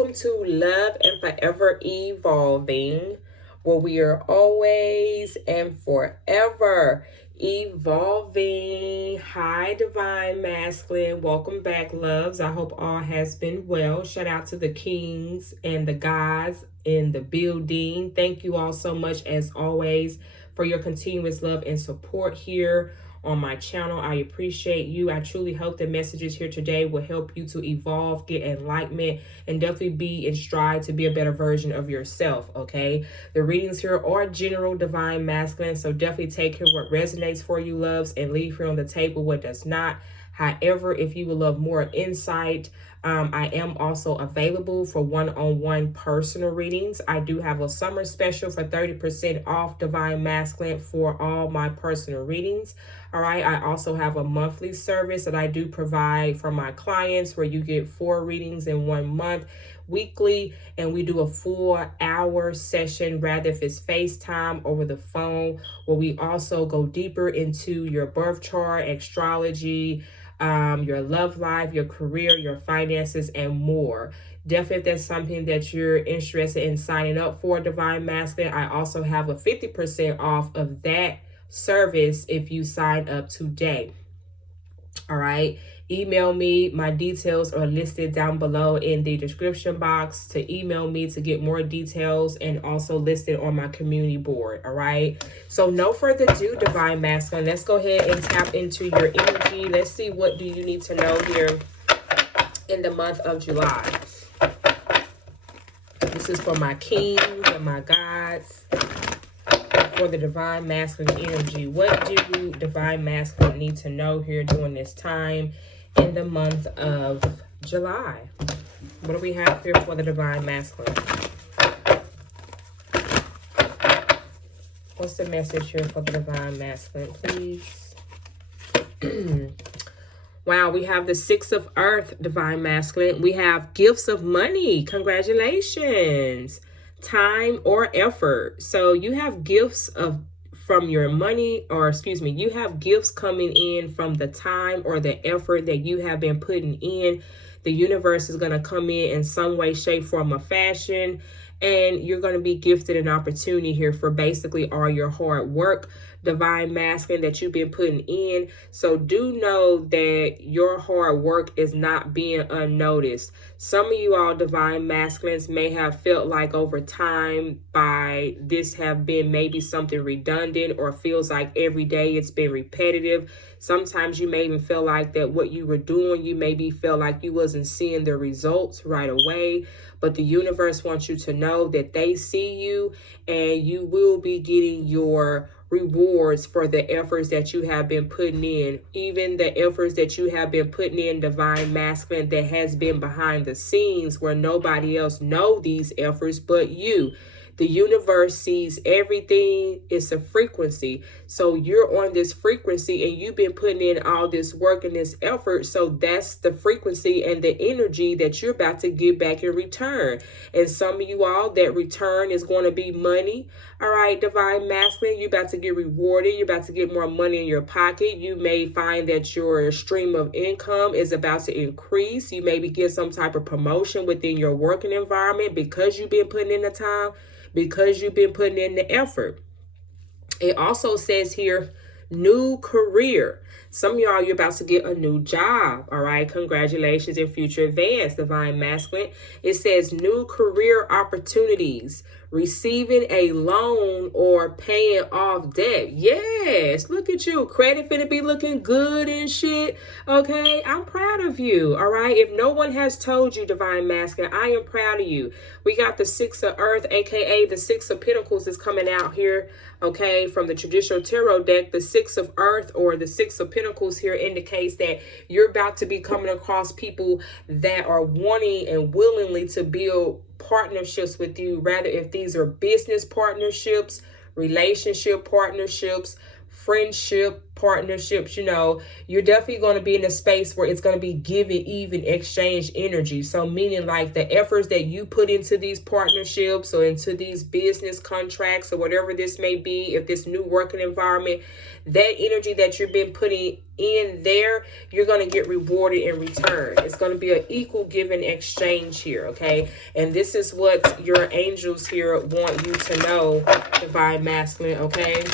Welcome to Love and Forever Evolving, where we are always and forever evolving. Hi, Divine Masculine. Welcome back, loves. I hope all has been well. Shout out to the kings and the guys in the building. Thank you all so much, as always, for your continuous love and support here on my channel. I appreciate you. I truly hope the messages here today will help you to evolve, get enlightenment, and definitely be in stride to be a better version of yourself, okay? The readings here are general, divine, masculine, so definitely take here what resonates for you, loves, and leave here on the table what does not. However, if you would love more insight, I am also available for one-on-one personal readings. I do have a summer special for 30% off Divine Masculine for all my personal readings. All right. I also have a monthly service that I do provide for my clients where you get 4 readings in 1 month weekly, and we do a 4-hour session, rather if it's FaceTime over the phone, where we also go deeper into your birth chart, astrology, your love life, your career, your finances, and more. Definitely, if that's something that you're interested in signing up for, Divine Masculine, I also have a 50% off of that service if you sign up today. All right. Email me. My details are listed down below in the description box to email me to get more details, and also listed on my community board. All right. So no further ado, Divine Masculine, let's go ahead and tap into your energy. Let's see, what do you need to know here in the month of July. This is for my kings and my gods. For the Divine Masculine energy, what do Divine Masculine need to know here during this time in the month of July? What do we have here for the Divine Masculine? What's the message here for the Divine Masculine, please? Wow, we have the 6 of Earth, Divine Masculine. We have gifts of money. Congratulations. Time or effort. So you have gifts from your money, or excuse me, you have gifts coming in from the time or the effort that you have been putting in. The universe is going to come in some way, shape, form, or fashion, and you're going to be gifted an opportunity here for basically all your hard work, Divine Masculine, that you've been putting in. So do know that your hard work is not being unnoticed. Some of you all Divine Masculines may have felt like over time by this have been maybe something redundant, or feels like every day it's been repetitive. Sometimes you may even feel like that what you were doing, you maybe feel like you wasn't seeing the results right away. But the universe wants you to know that they see you, and you will be getting your rewards for the efforts that you have been putting in. Even the efforts that you have been putting in, Divine Masculine, that has been behind the scenes where nobody else know these efforts but you. The universe sees everything. It's a frequency. So you're on this frequency, and you've been putting in all this work and this effort. So that's the frequency and the energy that you're about to get back in return. And some of you all, that return is going to be money. All right, Divine Masculine, you're about to get rewarded. You're about to get more money in your pocket. You may find that your stream of income is about to increase. You maybe get some type of promotion within your working environment because you've been putting in the time, because you've been putting in the effort. It also says here, new career. Some of y'all, you're about to get a new job. All right. Congratulations in future advance, Divine Masculine. It says new career opportunities, receiving a loan or paying off debt. Yes. Look at you. Credit finna be looking good and shit. Okay. I'm proud of you. All right. If no one has told you, Divine Masculine, I am proud of you. We got the 6 of Earth, aka the 6 of Pentacles, is coming out here. Okay. From the traditional tarot deck, the 6 of Earth or the 6 of Pentacles here indicates that you're about to be coming across people that are wanting and willingly to build partnerships with you, rather if these are business partnerships, relationship partnerships, friendship, partnerships, you're definitely going to be in a space where it's going to be give and even exchange energy. So meaning like the efforts that you put into these partnerships or into these business contracts or whatever this may be, if this new working environment, that energy that you've been putting in there, you're going to get rewarded in return. It's going to be an equal give and exchange here, okay? And this is what your angels here want you to know, Divine Masculine, okay?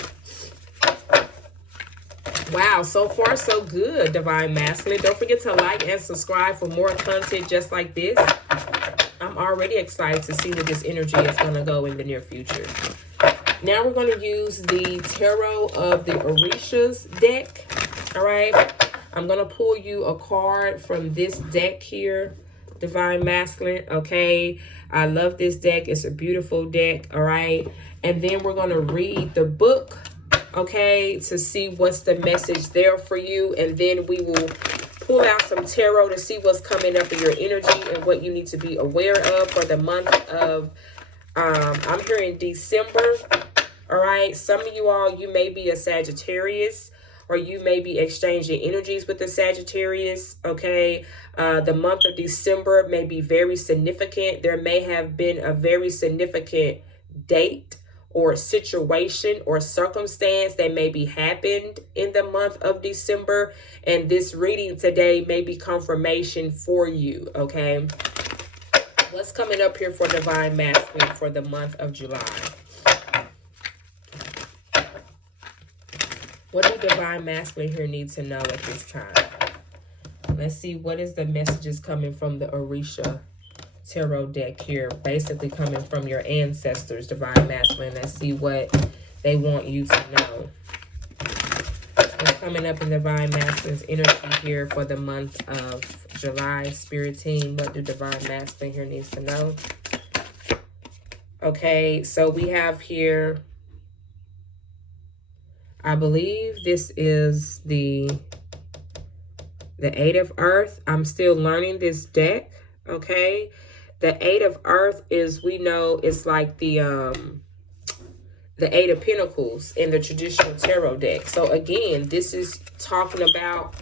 Wow, so far so good, Divine Masculine. Don't forget to like and subscribe for more content just like this. I'm already excited to see where this energy is going to go in the near future. Now we're going to use the Tarot of the Orishas deck, all right? I'm going to pull you a card from this deck here, Divine Masculine, okay? I love this deck. It's a beautiful deck, all right? And then we're going to read the book, okay, to see what's the message there for you. And then we will pull out some tarot to see what's coming up in your energy and what you need to be aware of for the month of, I'm hearing December, all right? Some of you all, you may be a Sagittarius, or you may be exchanging energies with the Sagittarius, okay? The month of December may be very significant. There may have been a very significant date or situation or circumstance that maybe happened in the month of December. And this reading today may be confirmation for you, okay? What's coming up here for Divine Masculine for the month of July? What do Divine Masculine here need to know at this time? Let's see, what is the messages coming from the Orisha Tarot deck here, basically coming from your ancestors, Divine Masculine. Let's see what they want you to know. What's coming up in Divine Masculine's energy here for the month of July, Spirit Team? What do Divine Masculine here needs to know? Okay, so we have here, I believe this is the Eight of Earth. I'm still learning this deck, okay? The Eight of Earth is, we know, it's like the Eight of Pentacles in the traditional tarot deck. So again, this is talking about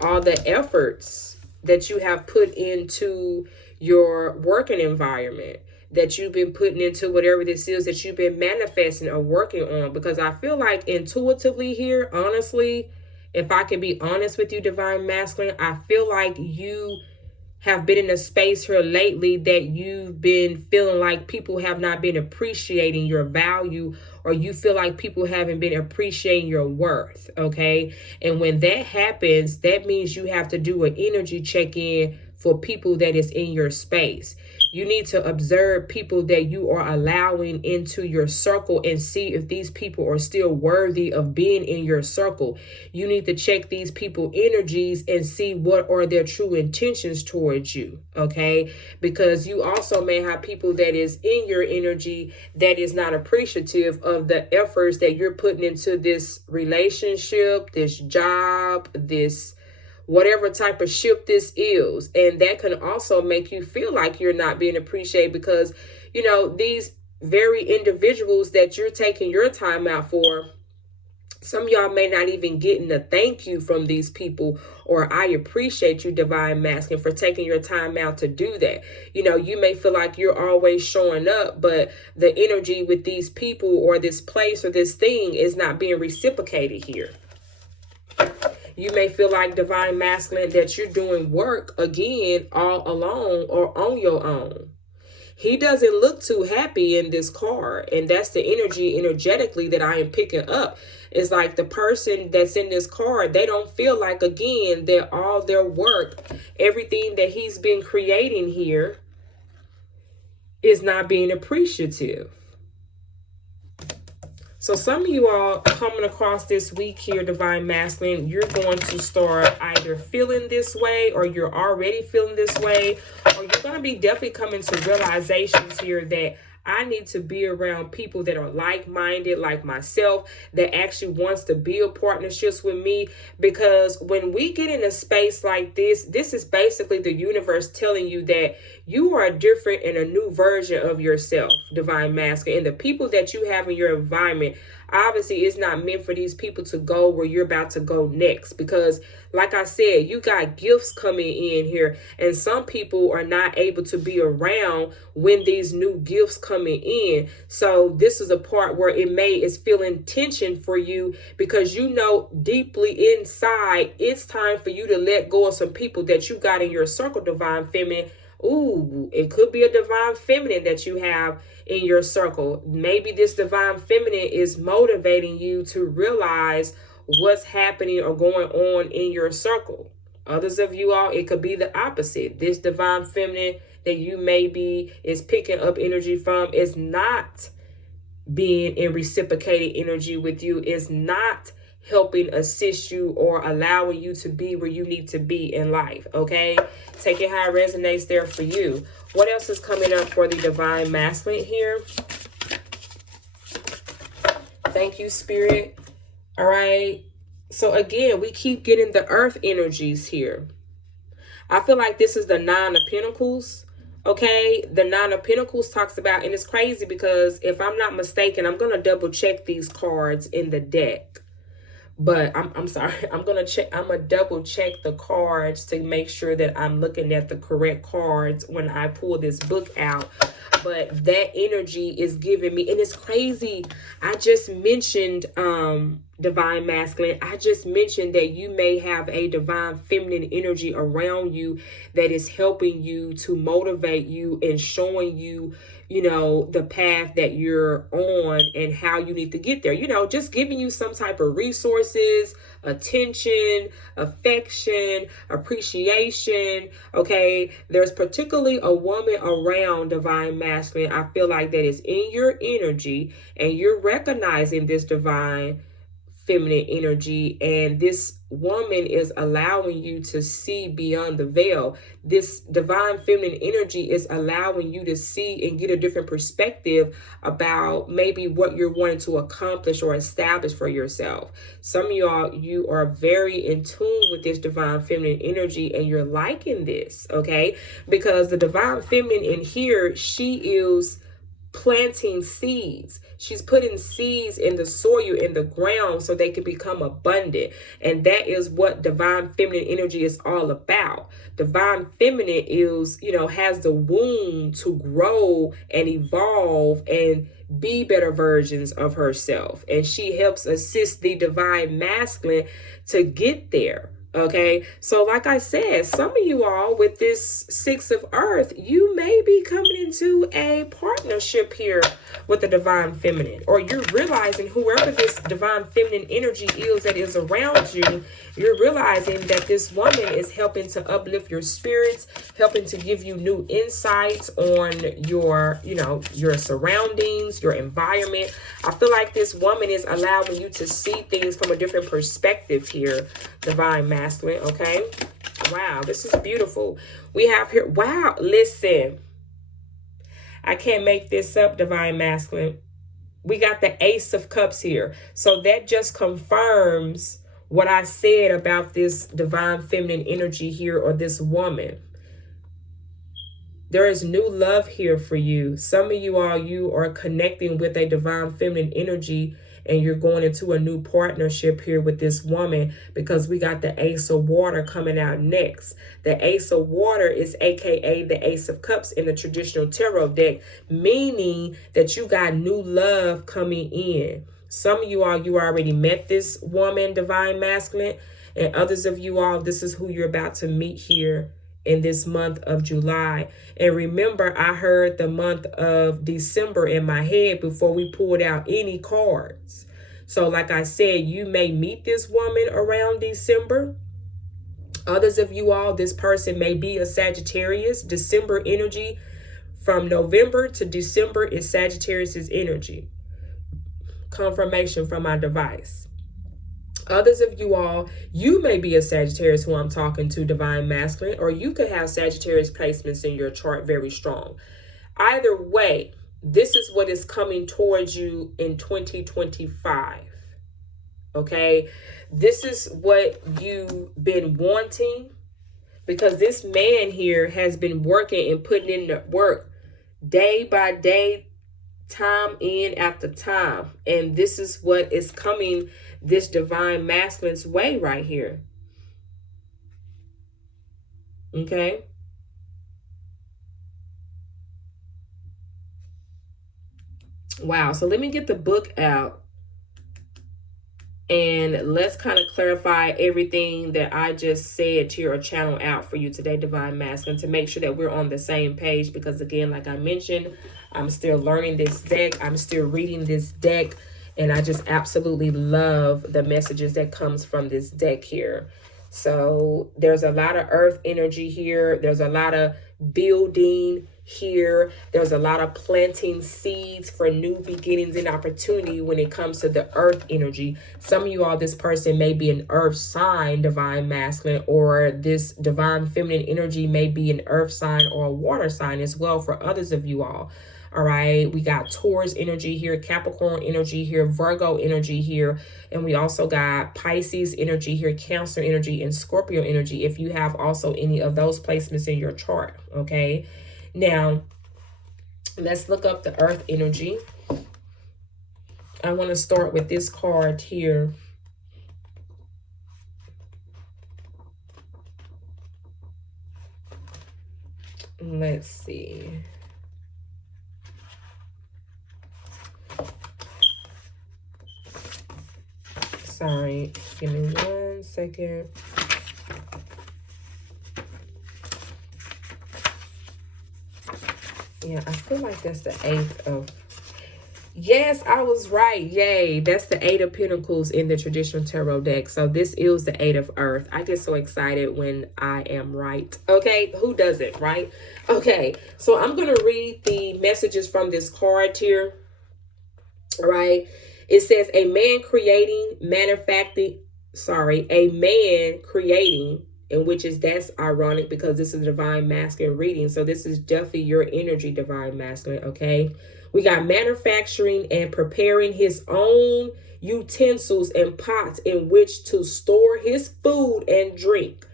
all the efforts that you have put into your working environment, that you've been putting into whatever this is that you've been manifesting or working on. Because I feel like intuitively here, honestly, if I can be honest with you, Divine Masculine, I feel like you have been in a space here lately that you've been feeling like people have not been appreciating your value, or you feel like people haven't been appreciating your worth, okay? And when that happens, that means you have to do an energy check-in for people that is in your space. You need to observe people that you are allowing into your circle and see if these people are still worthy of being in your circle. You need to check these people energies and see what are their true intentions towards you, okay? Because you also may have people that is in your energy that is not appreciative of the efforts that you're putting into this relationship, this job, this whatever type of ship this is. And that can also make you feel like you're not being appreciated because, these very individuals that you're taking your time out for, some of y'all may not even getting a thank you from these people, or I appreciate you, Divine Masculine, for taking your time out to do that. You may feel like you're always showing up, but the energy with these people or this place or this thing is not being reciprocated here. You may feel like, Divine Masculine, that you're doing work, again, all alone or on your own. He doesn't look too happy in this card. And that's the energy energetically that I am picking up. It's like the person that's in this card, they don't feel like, again, that all their work, everything that he's been creating here is not being appreciative. So some of you all coming across this week here, Divine Masculine, you're going to start either feeling this way, or you're already feeling this way, or you're going to be definitely coming to realizations here that I need to be around people that are like-minded, like myself, that actually wants to build partnerships with me. Because when we get in a space like this is basically the universe telling you that you are different and a new version of yourself, Divine Masculine. And the people that you have in your environment, obviously it's not meant for these people to go where you're about to go next, because like I said, you got gifts coming in here, and some people are not able to be around when these new gifts coming in. So this is a part where it's feeling tension for you, because you know deeply inside it's time for you to let go of some people that you got in your circle, divine feminine. Ooh, it could be a divine feminine that you have in your circle. Maybe this divine feminine is motivating you to realize what's happening or going on in your circle. Others of you all, it could be the opposite. This divine feminine that you maybe is picking up energy from is not being in reciprocated energy with you, is not helping assist you or allowing you to be where you need to be in life. Okay, take it how it resonates there for you. What else is coming up for the divine masculine here? Thank you, Spirit. All right, so again, we keep getting the earth energies here. I feel like this is the Nine of Pentacles. Okay, the Nine of Pentacles talks about, and it's crazy because if I'm not mistaken, I'm going to double check these cards in the deck. But I'm sorry, I'm going to double check the cards to make sure that I'm looking at the correct cards when I pull this book out. But that energy is giving me, and it's crazy. I just mentioned divine masculine. I just mentioned that you may have a divine feminine energy around you that is helping you, to motivate you and showing you, you know, the path that you're on and how you need to get there. You know, just giving you some type of resources, attention, affection, appreciation. Okay, there's particularly a woman around divine masculine, I feel like, that is in your energy, and you're recognizing this divine feminine energy, and this woman is allowing you to see beyond the veil. This divine feminine energy is allowing you to see and get a different perspective about maybe what you're wanting to accomplish or establish for yourself. Some of y'all, you are very in tune with this divine feminine energy, and you're liking this, okay? Because the divine feminine in here, she is planting seeds. She's putting seeds in the soil, in the ground, so they can become abundant. And that is what divine feminine energy is all about. Divine feminine is, you know, has the womb to grow and evolve and be better versions of herself. And she helps assist the divine masculine to get there. Okay, so like I said, some of you all with this Six of Earth, you may be coming into a partnership here with the divine feminine, or you're realizing whoever this divine feminine energy is that is around you, you're realizing that this woman is helping to uplift your spirits, helping to give you new insights on your, you know, your surroundings, your environment. I feel like this woman is allowing you to see things from a different perspective here, divine masculine. Okay, wow, this is beautiful. We have here, wow, listen, I can't make this up, divine masculine. We got the Ace of Cups here, so that just confirms what I said about this divine feminine energy here, or this woman. There is new love here for you. Some of you all, you are connecting with a divine feminine energy, and you're going into a new partnership here with this woman, because we got the Ace of Water coming out next. The Ace of Water is AKA the Ace of Cups in the traditional tarot deck, meaning that you got new love coming in. Some of you all, you already met this woman, divine masculine, and others of you all, this is who you're about to meet here in this month of July. And remember, I heard the month of December in my head before we pulled out any cards. So like I said, you may meet this woman around December. Others of you all, this person may be a Sagittarius. December energy, from November to December, is Sagittarius's energy. Confirmation from my device. Others of you all, you may be a Sagittarius who I'm talking to, divine masculine, or you could have Sagittarius placements in your chart very strong. Either way, this is what is coming towards you in 2025. Okay, this is what you've been wanting, because this man here has been working and putting in the work day by day, time in after time. And this is what is coming this divine masculine's way right here. Okay. Wow. So let me get the book out and let's kind of clarify everything that I just said to your channel out for you today, Divine Masculine, to make sure that we're on the same page. Because again, like I mentioned, I'm still learning this deck. I'm still reading this deck. And I just absolutely love the messages that comes from this deck here. So there's a lot of earth energy here. There's a lot of building here. There's a lot of planting seeds for new beginnings and opportunity when it comes to the earth energy. Some of you all, this person may be an earth sign, divine masculine, or this divine feminine energy may be an earth sign or a water sign as well for others of you all. All right, we got Taurus energy here, Capricorn energy here, Virgo energy here, and we also got Pisces energy here, Cancer energy, and Scorpio energy, if you have also any of those placements in your chart. Okay, now let's look up the earth energy. I want to start with this card here. Let's see. Sorry, give me 1 second. Yeah, I feel like that's the 8 of... Yes, I was right. Yay. That's the 8 of Pentacles in the traditional tarot deck. So this is the 8 of Earth. I get so excited when I am right. Okay, who doesn't, right? Okay, so I'm going to read the messages from this card here. All right. It says a man creating, a man creating, and that's ironic because this is divine masculine reading. So this is definitely your energy, divine masculine. Okay. We got manufacturing and preparing his own utensils and pots in which to store his food and drink.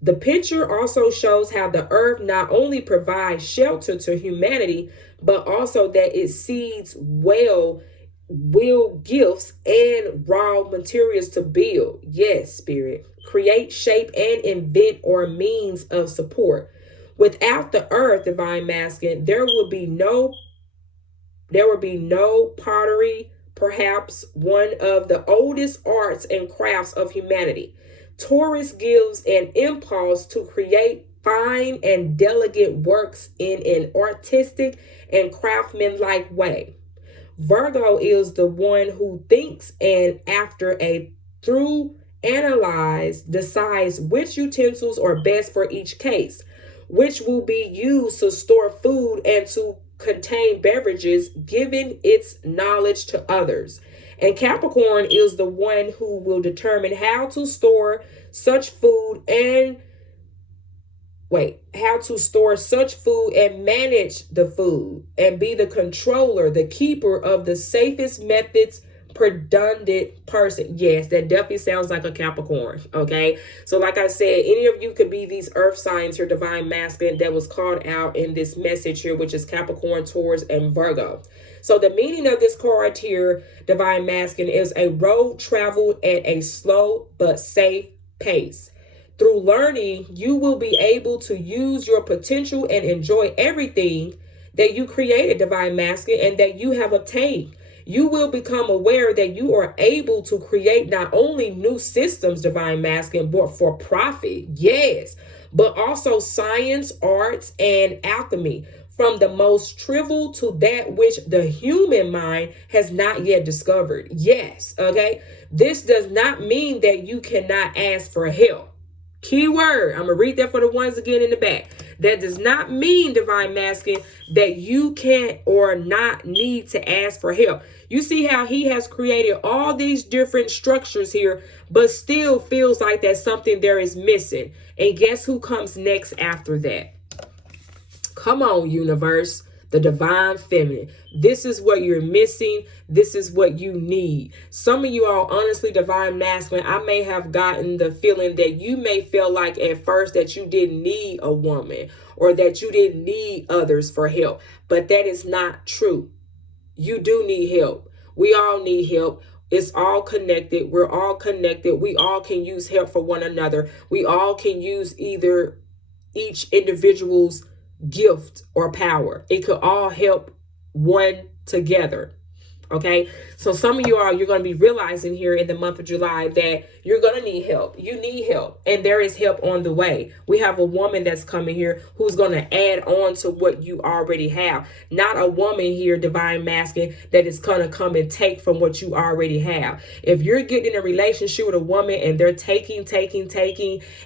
The picture also shows how the earth not only provides shelter to humanity, but also that it seeds will gifts and raw materials to build. Yes, spirit. Create, shape, and invent or means of support. Without the earth, divine masculine, there would be no pottery, perhaps one of the oldest arts and crafts of humanity. Taurus gives an impulse to create fine and delicate works in an artistic and craftsmanlike way. Virgo is the one who thinks and after a through analyze decides which utensils are best for each case, which will be used to store food and to contain beverages, giving its knowledge to others. And Capricorn is the one who will determine how to store such food and manage the food and be the controller, the keeper of the safest methods redundant person. Yes, that definitely sounds like a Capricorn. Okay, so like I said, any of you could be these earth signs here, divine masculine, that was called out in this message here, which is Capricorn, Taurus, and Virgo. So the meaning of this card here, divine masculine, is a road traveled at a slow but safe pace. Through learning, you will be able to use your potential and enjoy everything that you created, divine masculine, and that you have obtained. You will become aware that you are able to create not only new systems, divine masculine, but for profit, yes, but also science, arts, and alchemy, from the most trivial to that which the human mind has not yet discovered. Yes, okay? This does not mean that you cannot ask for help. Keyword. I'm going to read that for the ones again in the back. That does not mean, divine masculine, that you can't or not need to ask for help. You see how he has created all these different structures here, but still feels like that something there is missing. And guess who comes next after that? Come on, universe. The divine feminine. This is what you're missing. This is what you need. Some of you all, honestly, divine masculine, I may have gotten the feeling that you may feel like at first that you didn't need a woman or that you didn't need others for help. But that is not true. you do need help. We all need help. It's all connected. We're all connected. We all can use help for one another. We all can use either each individual's gift or power. It could all help one together. Okay, so some of you are, you're going to be realizing here in the month of July that you're going to need help. You need help, and there is help on the way. We have a woman that's coming here who's going to add on to what you already have. Not a woman here, divine masculine, that is going to come and take from what you already have. If you're getting in a relationship with a woman and they're taking,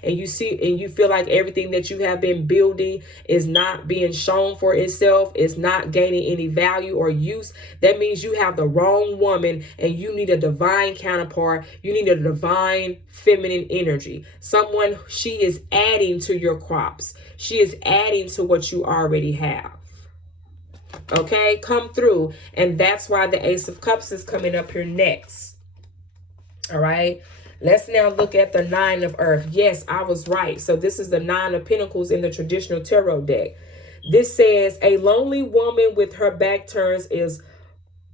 and you see and you feel like everything that you have been building is not being shown for itself, is not gaining any value or use, that means you have the wrong woman and you need a divine counterpart. You need a divine feminine energy. Someone, she is adding to your crops. She is adding to what you already have. Okay, come through. And that's why the Ace of Cups is coming up here next. All right. Let's now look at the Nine of Earth. Yes, I was right. So this is the Nine of Pentacles in the traditional tarot deck. This says a lonely woman with her back turns is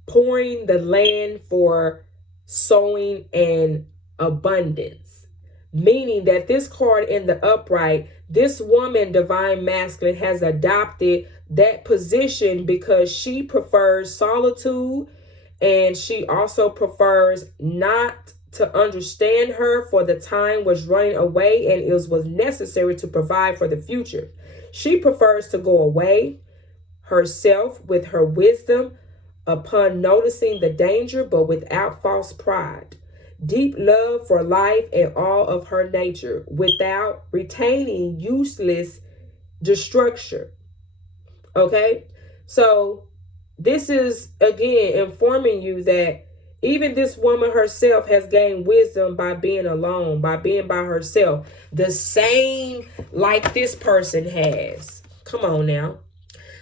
pouring the land for sowing and abundance. Meaning that this card in the upright, this woman, divine masculine, has adopted that position because she prefers solitude, and she also prefers not to understand her, for the time was running away and it was necessary to provide for the future. She prefers to go away herself with her wisdom upon noticing the danger, but without false pride. Deep love for life and all of her nature, without retaining useless destruction. Okay? So this is, again, informing you that even this woman herself has gained wisdom by being alone, by being by herself. The same like this person has. Come on now.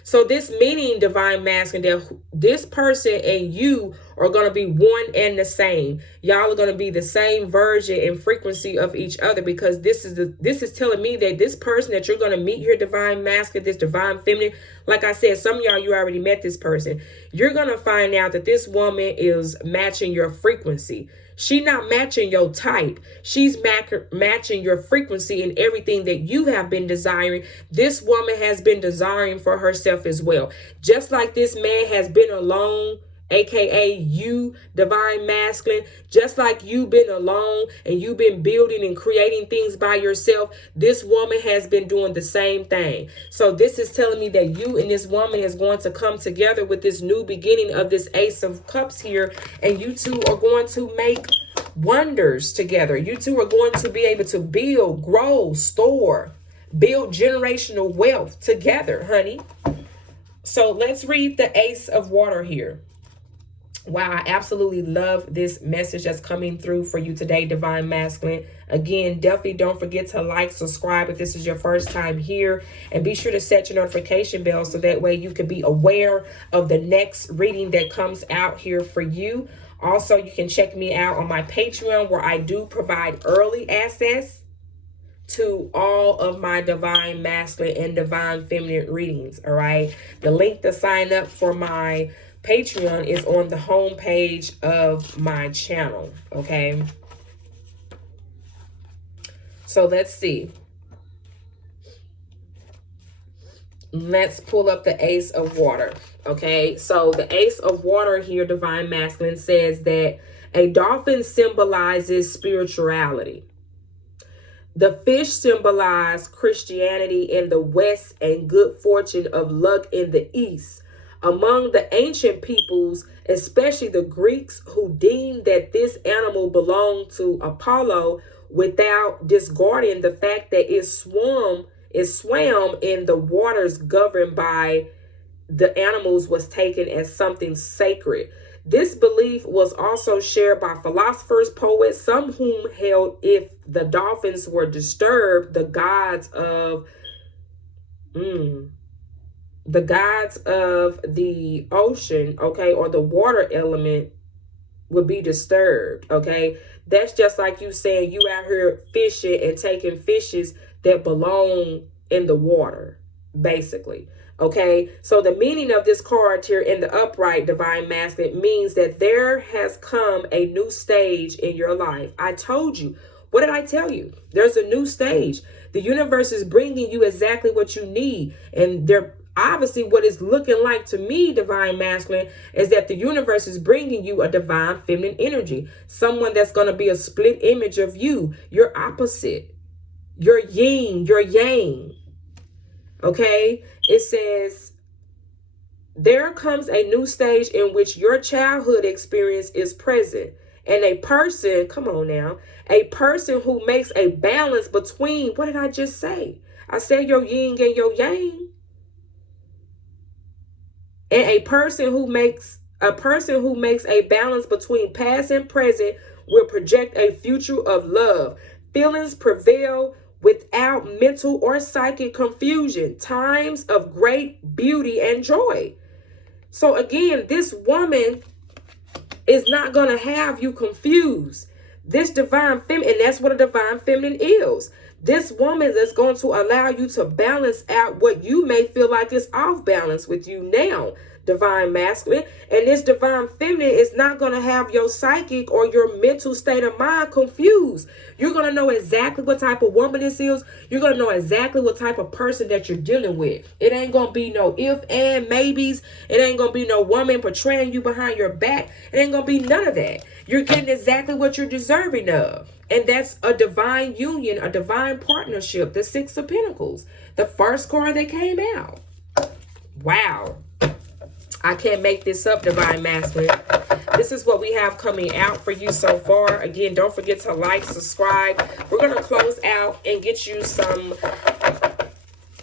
So this meaning, divine masculine, that this person and you are going to be one and the same. Y'all are going to be the same version and frequency of each other, because this is telling me that this person that you're going to meet here, divine masculine, this divine feminine, like I said, some of y'all, you already met this person. You're going to find out that this woman is matching your frequency. She's not matching your type. She's matching your frequency in everything that you have been desiring. This woman has been desiring for herself as well. Just like this man has been alone, aka you, divine masculine, just like you've been alone and you've been building and creating things by yourself, this woman has been doing the same thing. So this is telling me that you and this woman is going to come together with this new beginning of this Ace of Cups here, and you two are going to make wonders together. You two are going to be able to build, grow, store, build generational wealth together, honey. So let's read the Ace of Water here. Wow, I absolutely love this message that's coming through for you today, divine masculine. Again, definitely don't forget to like, subscribe if this is your first time here, and be sure to set your notification bell so that way you can be aware of the next reading that comes out here for you. Also, you can check me out on my Patreon, where I do provide early access to all of my divine masculine and divine feminine readings. All right, the link to sign up for my Patreon is on the home page of my channel. Okay, so let's see. Let's pull up the Ace of Water. Okay, so the Ace of Water here, divine masculine, says that a dolphin symbolizes spirituality. The fish symbolize Christianity in the west and good fortune of luck in the east. Among the ancient peoples, especially the Greeks, who deemed that this animal belonged to Apollo without discarding the fact that it swam in the waters governed by the animals, was taken as something sacred. This belief was also shared by philosophers, poets, some whom held if the dolphins were disturbed, the gods of the ocean, okay, or the water element would be disturbed, okay? That's just like you saying you out here fishing and taking fishes that belong in the water. basically. Okay, so the meaning of this card here in the upright divine masculine means that there has come a new stage in your life. I told you. What did I tell you? There's a new stage. The universe is bringing you exactly what you need. And they're obviously, what it's looking like to me, divine masculine, is that the universe is bringing you a divine feminine energy. Someone that's going to be a split image of you. Your opposite. Your yin, your yang. Okay, it says, there comes a new stage in which your childhood experience is present. And a person, come on now, a person who makes a balance between, what did I just say? I said your yin and your yang. And a person who makes a balance between past and present will project a future of love. Feelings prevail without mental or psychic confusion. Times of great beauty and joy. So again, this woman is not going to have you confused. This divine feminine, and that's what a divine feminine is. This woman is going to allow you to balance out what you may feel like is off balance with you now, divine masculine. And this divine feminine is not going to have your psychic or your mental state of mind confused. You're going to know exactly what type of woman this is. You're going to know exactly what type of person that you're dealing with. It ain't going to be no if and maybes. It ain't going to be no woman portraying you behind your back. It ain't going to be none of that. You're getting exactly what you're deserving of. And that's a divine union, a divine partnership, the Six of Pentacles, the first card that came out. Wow. I can't make this up, divine masculine. This is what we have coming out for you so far. Again, don't forget to like, subscribe. We're going to close out and get you some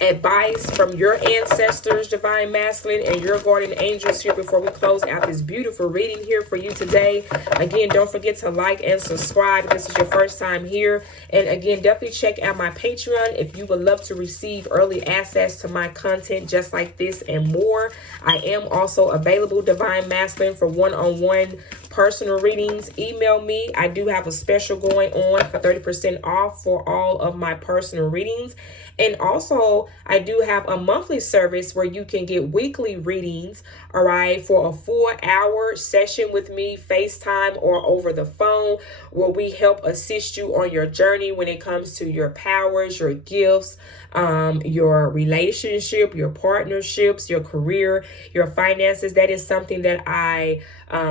advice from your ancestors, divine masculine, and your guardian angels here before we close out this beautiful reading here for you today. Again, don't forget to like and subscribe if this is your first time here. And again, definitely check out my Patreon if you would love to receive early access to my content just like this and more. I am also available, divine masculine, for one-on-one personal readings. Email me. I do have a special going on for 30% off for all of my personal readings. And also, I do have a monthly service where you can get weekly readings, all right, for a 4-hour session with me, FaceTime or over the phone, where we help assist you on your journey when it comes to your powers, your gifts, your relationship, your partnerships, your career, your finances. That is something that I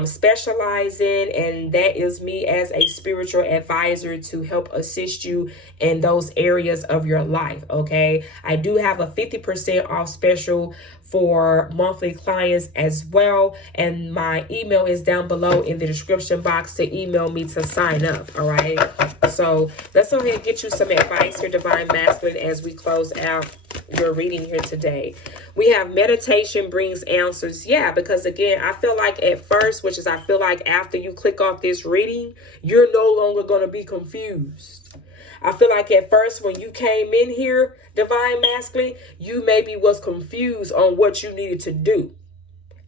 specialize in, and that is me as a spiritual advisor to help assist you in those areas of your life. Okay, I do have a 50% off special for monthly clients as well, and my email is down below in the description box to email me to sign up. All right, so let's go ahead and get you some advice here, divine masculine, as we close out your reading here today. We have meditation brings answers. Yeah, because again, I feel like at first, which is I feel like after you click off this reading, you're no longer going to be confused. I feel like at first when you came in here, divine masculine, you maybe was confused on what you needed to do.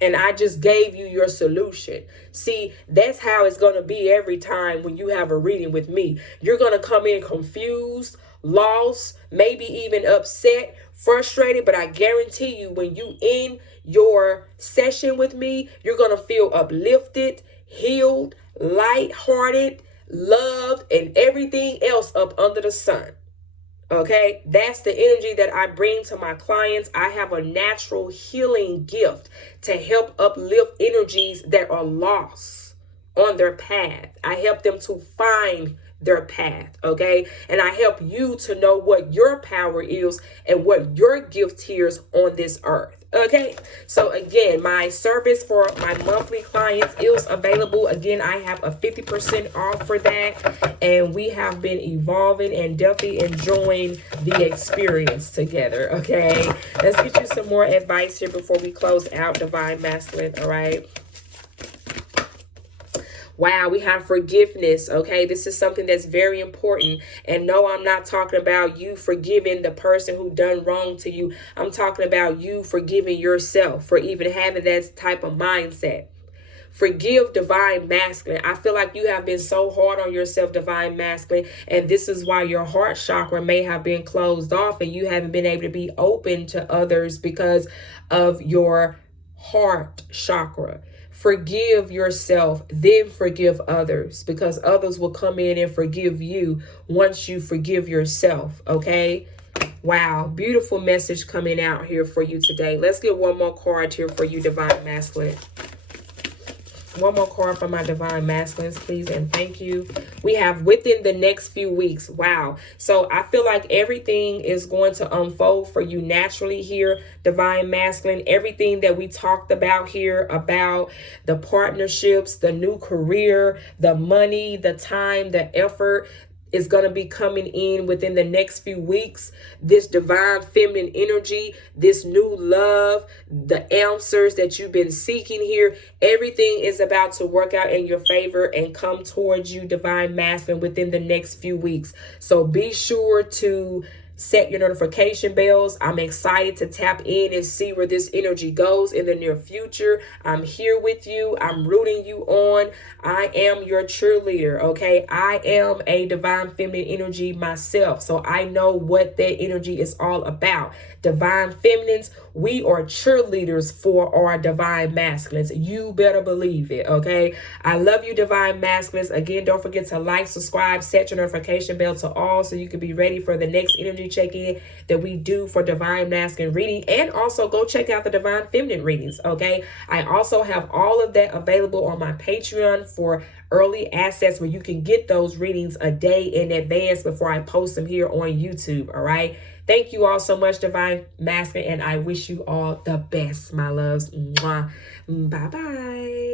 And I just gave you your solution. See, that's how it's going to be every time when you have a reading with me. You're going to come in confused, lost, maybe even upset, frustrated, but I guarantee you when you in your session with me, you're going to feel uplifted, healed, lighthearted, loved, and everything else up under the sun. Okay, that's the energy that I bring to my clients. I have a natural healing gift to help uplift energies that are lost on their path. I help them to find their path, okay? And I help you to know what your power is and what your gift is on this earth. Okay, so again, my service for my monthly clients is available. Again, I have a 50% off for that, and we have been evolving and definitely enjoying the experience together. Okay, let's get you some more advice here before we close out, divine masculine. All right. Wow, we have forgiveness, okay? This is something that's very important. And no, I'm not talking about you forgiving the person who done wrong to you. I'm talking about you forgiving yourself for even having that type of mindset. Forgive, divine masculine. I feel like you have been so hard on yourself, divine masculine, and this is why your heart chakra may have been closed off and you haven't been able to be open to others because of your heart chakra. Forgive yourself, then forgive others, because others will come in and forgive you once you forgive yourself, okay? Wow, beautiful message coming out here for you today. Let's get one more card here for you, divine masculine. One more card for my divine masculines, please, and thank you. We have within the next few weeks. Wow. So I feel like everything is going to unfold for you naturally here, divine masculine. Everything that we talked about here, about the partnerships, the new career, the money, the time, the effort, is going to be coming in within the next few weeks. This divine feminine energy, this new love, the answers that you've been seeking here, everything is about to work out in your favor and come towards you, divine masculine, within the next few weeks. So be sure to set your notification bells. I'm excited to tap in and see where this energy goes in the near future. I'm here with you. I'm rooting you on. I am your cheerleader, okay? I am a divine feminine energy myself, so I know what that energy is all about. Divine feminines, we are cheerleaders for our divine masculines. You better believe it, okay? I love you, divine masculines. Again, don't forget to like, subscribe, set your notification bell to all so you can be ready for the next energy check-in that we do for divine masculine reading. And also go check out the divine feminine readings, okay? I also have all of that available on my Patreon for early access, where you can get those readings a day in advance before I post them here on YouTube, all right? Thank you all so much, divine masculine, and I wish you all the best, my loves. Mwah. Bye-bye.